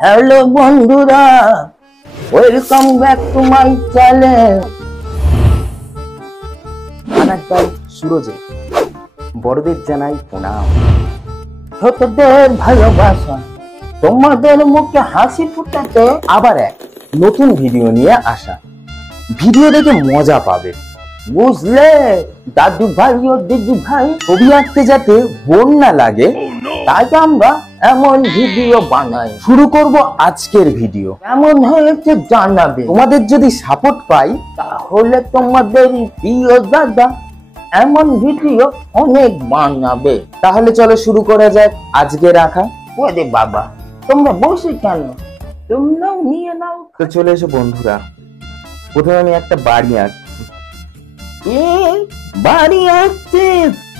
Hello বন্ধুরা, welcome back to my channel. আনাকবাই সুরজে বড়দের জানাই প্রণাম। ছোটদের ভালোবাসা, তোমাদের মুখে হাসি ফুটাতে আবার এক নতুন ভিডিও নিয়ে আসা। ভিডিও দেখে মজা পাবে, বুঝলে দাদু ভাই ও দিদি ভাই। ছবি আঁকতে যাতে বোর না লাগে তাই আমরা এমন ভিডিও বানাই। শুরু করব আজকের ভিডিও। এমন হয়েছে জানাবে। তোমাদের যদি সাপোর্ট পাই তাহলে তোমাদের প্রিয় দাদা এমন ভিডিও অনেক বানাবে। তাহলে চলো শুরু করা যাক আজকে রাখা। ওরে বাবা, তোমরা বসে কেন? তোমরাও নিয়ে নাও। তো চলে এসো বন্ধুরা, প্রথমে আমি একটা বাড়ি আঁকছি। বাড়ি আসছে,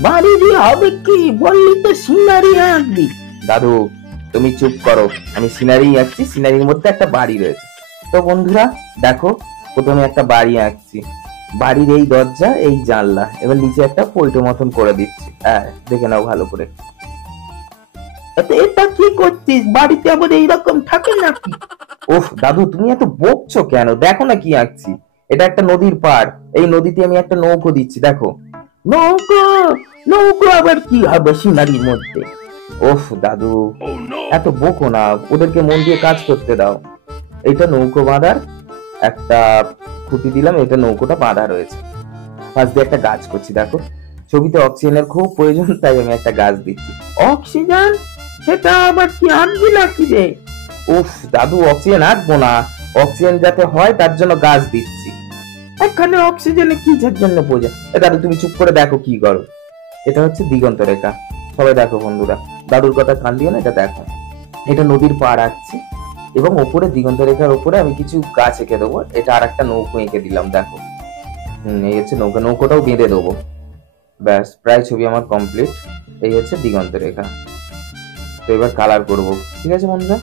বাড়ি দিয়ে হবে কি? বললি তো সিনারি আঁকবি। দাদু তুমি চুপ করো, আমি সিনারি আঁকছি, সিনারির মধ্যে একটা বাড়ি রয়েছে। তো বন্ধুরা দেখো, প্রথমে একটা বাড়ি আঁকছি। বাড়ির এই দরজা, এই জানলা, এবার নিচে একটা পল্টো মতন করে দিচ্ছি। হ্যাঁ, দেখে নাও ভালো করে। এটা কি করছিস? বাড়িতে আবার এইরকম থাকে নাকি? ওহ দাদু, তুমি এত বকছো কেন? দেখো না কি আঁকছি। এটা একটা নদীর পাড়, এই নদীতে আমি একটা নৌকো দিচ্ছি, দেখো। নৌকো? নৌকো আবার কি হবে সিনারির মধ্যে? ওহ দাদু, এত বকো না, ওদেরকে মন দিয়ে কাজ করতে দাও। এটা নৌকো বাঁধার একটা খুঁটি দিলাম, এটা নৌকোটা বাঁধা রয়েছে। পাশ দিয়ে একটা গাছ করছি, দেখো। ছবিতে অক্সিজেনের খুব প্রয়োজন, তাই আমি একটা গাছ দিচ্ছি। অক্সিজেন? সেটা আবার কি আনবি নাকি রে? উফ দাদু, অক্সিজেন আঁকবো না, অক্সিজেন যাতে হয় তার জন্য গাছ দিচ্ছি। এখানে অক্সিজেনে কিসের জন্য বোঝা? দাদু তুমি চুপ করে দেখো কি করো। এটা হচ্ছে দিগন্ত রেখা, সবাই দেখো বন্ধুরা, দাদুর কথা কান দিও না, এটা দেখো। এটা নদীর পাড় আঁকছি এবং ওপরে দিগন্ত রেখার ওপরে আমি কিছু গাছ এঁকে দেবো। এটা আর একটা নৌকো এঁকে দিলাম, দেখো। এই হচ্ছে নৌকা, নৌকোটাও বেঁধে দেবো। ব্যাস, প্রায় ছবি আমার কমপ্লিট। এই হচ্ছে দিগন্ত রেখা। তো এবার কালার করবো, ঠিক আছে বন্ধুরা।